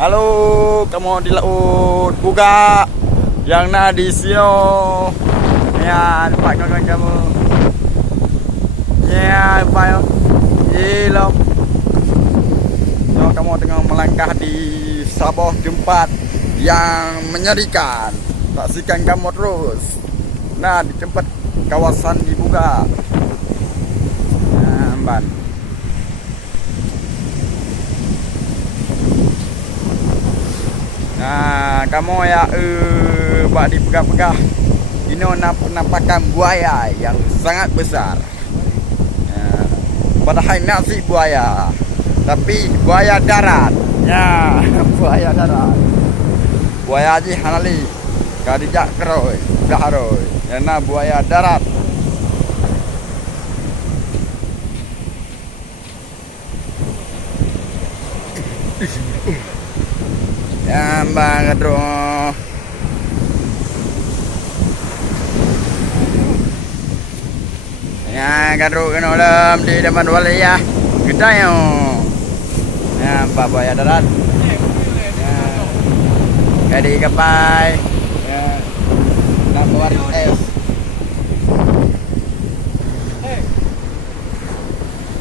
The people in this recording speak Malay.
Halo, kamu di laut buka yang na di sini. Ya, nampak kawan kamu. Ya, nampak yo. Gila. Yo, kamu tengah melangkah di sebuah tempat yang menyedihkan. Saksikan kamu terus. Nah, di tempat kawasan dibuka. Ban. Nah, kamu ya buat dipegah-pegah. Ini penampakan buaya yang sangat besar. Nah, padahal nasi buaya, tapi buaya darat. Ya, buaya darat. Buaya haji hanali, kadijak keroi, daharoi. Karena buaya darat. Ya, banget bro. Ya, kadro kena dalam di depan wali ya. Kita yo. Ya, Pak Buaya darat. Ya. Jadi kapai. Ya. Nak keluar es.